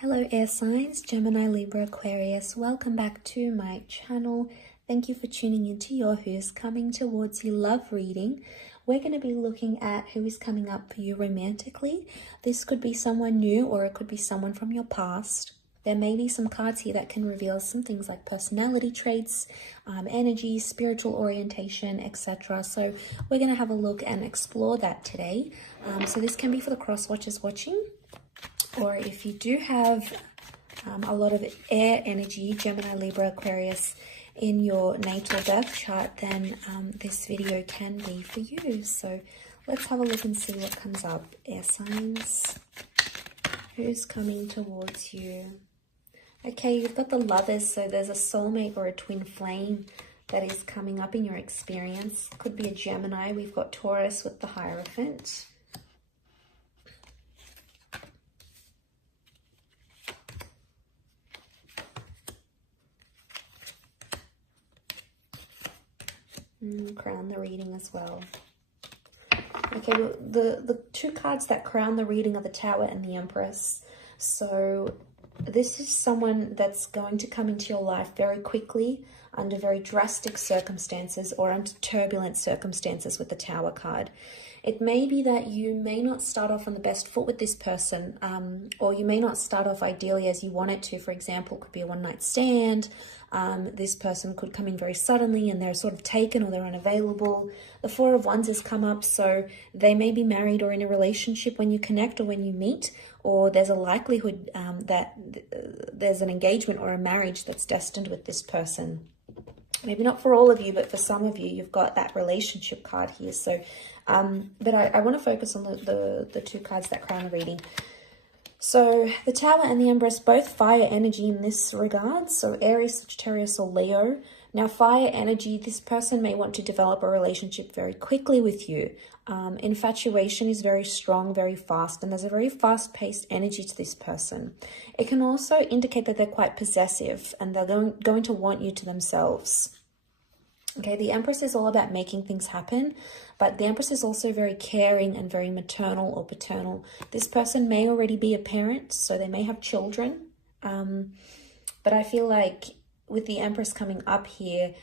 Hello air signs, Gemini, Libra, Aquarius. Welcome back to my channel. Thank you for tuning into your Who's Coming Towards You love reading. We're going to be looking at who is coming up for you romantically. This could be someone new or it could be someone from your past. There may be some cards here that can reveal some things like personality traits, energy, spiritual orientation, etc. So we're going to have a look and explore that today. So this can be for the cross watchers watching. Or if you do have a lot of air energy, Gemini, Libra, Aquarius, in your natal birth chart, then this video can be for you. So let's have a look and see what comes up. Air signs. Who's coming towards you? Okay, you've got the Lovers, so there's a soulmate or a twin flame that is coming up in your experience. Could be a Gemini. We've got Taurus with the Hierophant. Crown the reading as well. Okay, well, the two cards that crown the reading are the Tower and the Empress. So this is someone that's going to come into your life very quickly under very drastic circumstances or under turbulent circumstances with the Tower card. It may be that you may not start off on the best foot with this person, or you may not start off ideally as you want it to. For example, it could be a one-night stand. This person could come in very suddenly and they're sort of taken or they're unavailable. The Four of Wands has come up, so they may be married or in a relationship when you connect or when you meet, or there's a likelihood that there's an engagement or a marriage that's destined with this person. Maybe not for all of you, but for some of you, you've got that relationship card here. So, but I want to focus on the two cards that crown the reading. So the Tower and the Empress, both fire energy in this regard. So Aries, Sagittarius, or Leo. Now, fire energy, this person may want to develop a relationship very quickly with you. Infatuation is very strong, very fast, and there's a very fast-paced energy to this person. It can also indicate that they're quite possessive and they're going to want you to themselves. Okay, the Empress is all about making things happen, but the Empress is also very caring and very maternal or paternal. This person may already be a parent, so they may have children. But I feel like with the Empress coming up here,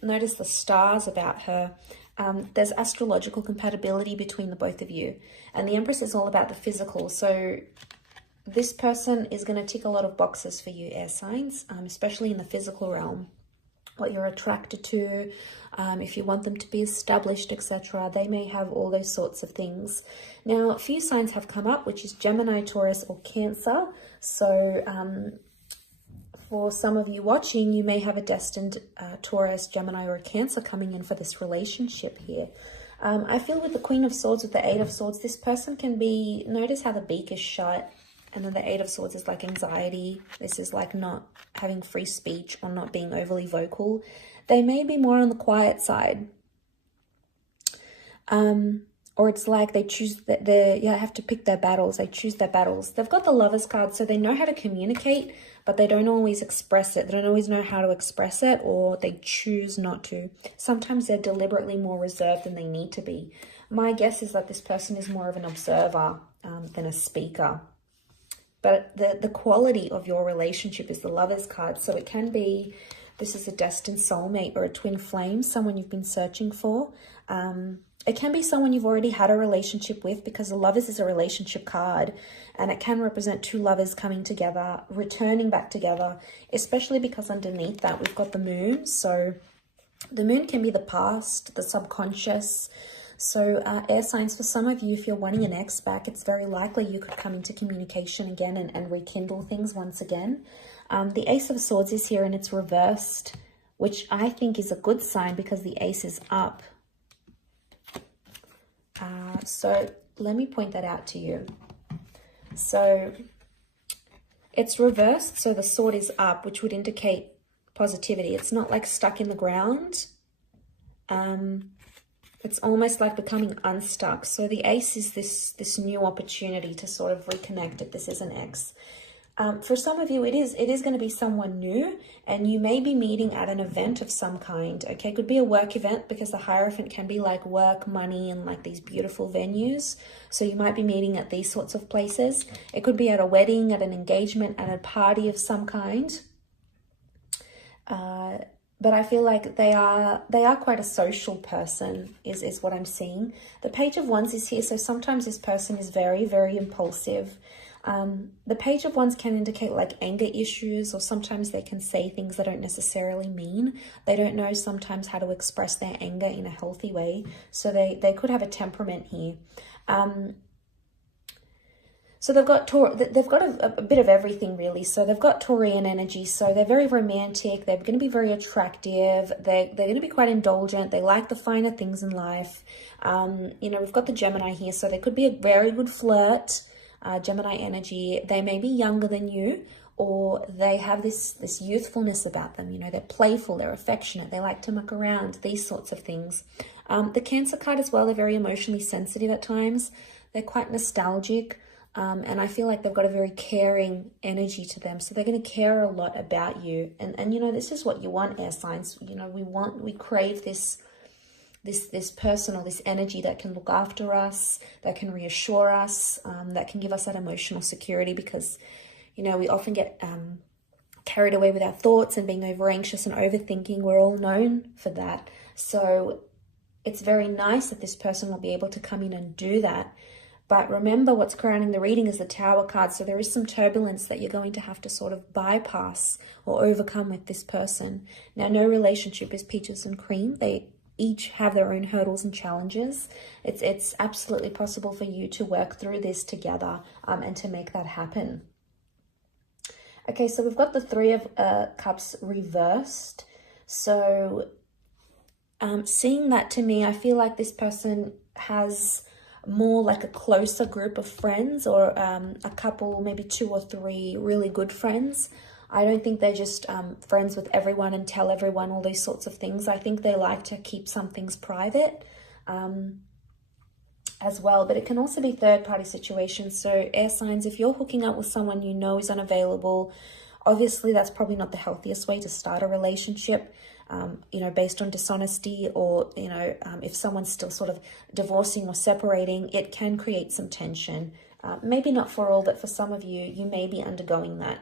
notice the stars about her. There's astrological compatibility between the both of you. And the Empress is all about the physical. So this person is going to tick a lot of boxes for you, air signs, especially in the physical realm. What you're attracted to, if you want them to be established, etc. They may have all those sorts of things. Now, a few signs have come up, which is Gemini, Taurus, or Cancer. So for some of you watching, you may have a destined Taurus, Gemini, or Cancer coming in for this relationship here. I feel with the Queen of Swords, with the Eight of Swords, this person can be, notice how the beak is shut. And then the Eight of Swords is like anxiety. This is like not having free speech or not being overly vocal. They may be more on the quiet side. Or it's like they choose, you have to pick their battles. They choose their battles. They've got the Lovers card, so they know how to communicate, but they don't always express it. They don't always know how to express it, or they choose not to. Sometimes they're deliberately more reserved than they need to be. My guess is that this person is more of an observer than a speaker. But the quality of your relationship is the Lovers card. So it can be, this is a destined soulmate or a twin flame, someone you've been searching for. It can be someone you've already had a relationship with, because the Lovers is a relationship card. And it can represent two lovers coming together, returning back together, especially because underneath that we've got the Moon. So the Moon can be the past, the subconscious. So air signs, for some of you, if you're wanting an ex back, it's very likely you could come into communication again and rekindle things once again. The Ace of Swords is here and it's reversed, which I think is a good sign because the Ace is up. So let me point that out to you. So it's reversed, so the sword is up, which would indicate positivity. It's not like stuck in the ground. It's almost like becoming unstuck. So the Ace is this new opportunity to sort of reconnect if this is an ex. For some of you, it is going to be someone new, and you may be meeting at an event of some kind, okay? Could be a work event, because the Hierophant can be like work, money, and like these beautiful venues. So you might be meeting at these sorts of places. It could be at a wedding, at an engagement, at a party of some kind. But I feel like they are quite a social person, is what I'm seeing. The Page of Wands is here, so sometimes this person is very, very impulsive. The Page of Wands can indicate like anger issues, or sometimes they can say things they don't necessarily mean. They don't know sometimes how to express their anger in a healthy way. So they could have a temperament here. So they've got a bit of everything really. So they've got Taurian energy. So they're very romantic. They're going to be very attractive. They're going to be quite indulgent. They like the finer things in life. You know, we've got the Gemini here. So they could be a very good flirt. Gemini energy. They may be younger than you, or they have this youthfulness about them. You know, they're playful, they're affectionate, they like to muck around, these sorts of things. The Cancer card as well, they're very emotionally sensitive at times. They're quite nostalgic, and I feel like they've got a very caring energy to them. So they're going to care a lot about you. And you know, this is what you want, air signs. You know, we crave this person or this energy that can look after us, that can reassure us, that can give us that emotional security, because, you know, we often get carried away with our thoughts and being over anxious and overthinking. We're all known for that. So it's very nice that this person will be able to come in and do that. But remember, what's crowning the reading is the Tower card. So there is some turbulence that you're going to have to sort of bypass or overcome with this person. Now, no relationship is peaches and cream. They each have their own hurdles and challenges. It's absolutely possible for you to work through this together and to make that happen. Okay, so we've got the Three of Cups reversed. So seeing that, to me, I feel like this person has more like a closer group of friends, or a couple, maybe 2 or 3 really good friends. I don't think they're just friends with everyone and tell everyone all these sorts of things. I think they like to keep some things private as well. But it can also be third-party situations. So air signs, if you're hooking up with someone you know is unavailable, obviously that's probably not the healthiest way to start a relationship, you know, based on dishonesty, or, you know, if someone's still sort of divorcing or separating, it can create some tension. Maybe not for all, but for some of you, you may be undergoing that.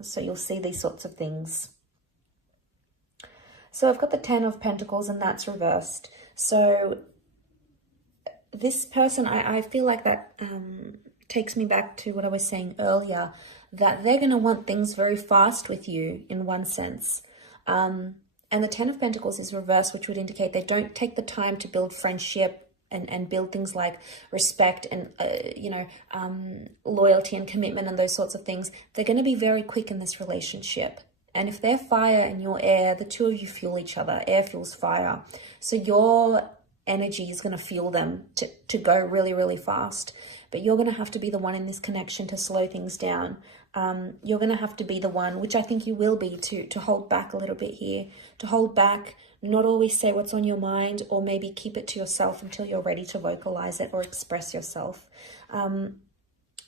So you'll see these sorts of things. So I've got the Ten of Pentacles, and that's reversed. So this person, I feel like that takes me back to what I was saying earlier, that they're going to want things very fast with you in one sense. And the Ten of Pentacles is reversed, which would indicate they don't take the time to build friendship and build things like respect and, you know, loyalty and commitment and those sorts of things. They're going to be very quick in this relationship. And if they're fire and you're air, the two of you fuel each other. Air fuels fire. So your energy is going to fuel them to go really, really fast. But you're going to have to be the one in this connection to slow things down. You're going to have to be the one, which I think you will be, to hold back a little bit here. To hold back, not always say what's on your mind, or maybe keep it to yourself until you're ready to vocalize it or express yourself.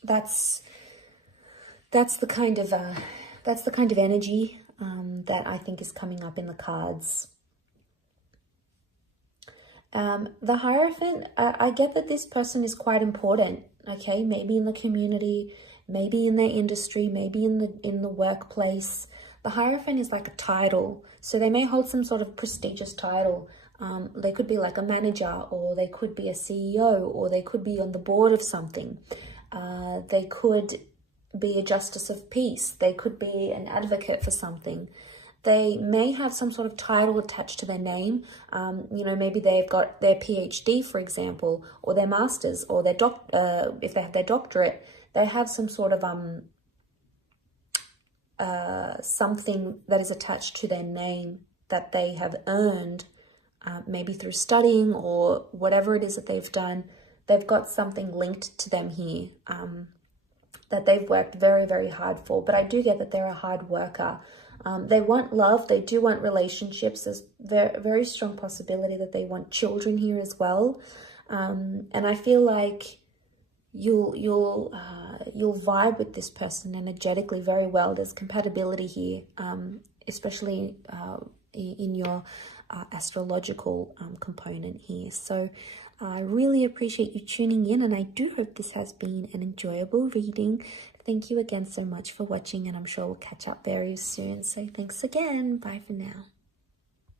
That's the kind of energy that I think is coming up in the cards. The Hierophant, I get that this person is quite important, okay? Maybe in the community, maybe in their industry, maybe in the workplace. The Hierophant is like a title, so they may hold some sort of prestigious title. They could be like a manager, or they could be a CEO, or they could be on the board of something. They could be a justice of peace. They could be an advocate for something. They may have some sort of title attached to their name. You know, maybe they've got their PhD, for example, or their master's, or their if they have their doctorate, they have some sort of something that is attached to their name that they have earned, maybe through studying or whatever it is that they've done. They've got something linked to them here that they've worked very, very hard for. But I do get that they're a hard worker. They want love. They do want relationships. There's a very strong possibility that they want children here as well. And I feel like you'll vibe with this person energetically very well. There's compatibility here, especially in your astrological component here. So I really appreciate you tuning in, and I do hope this has been an enjoyable reading. Thank you again so much for watching, and I'm sure we'll catch up very soon. So thanks again. Bye for now.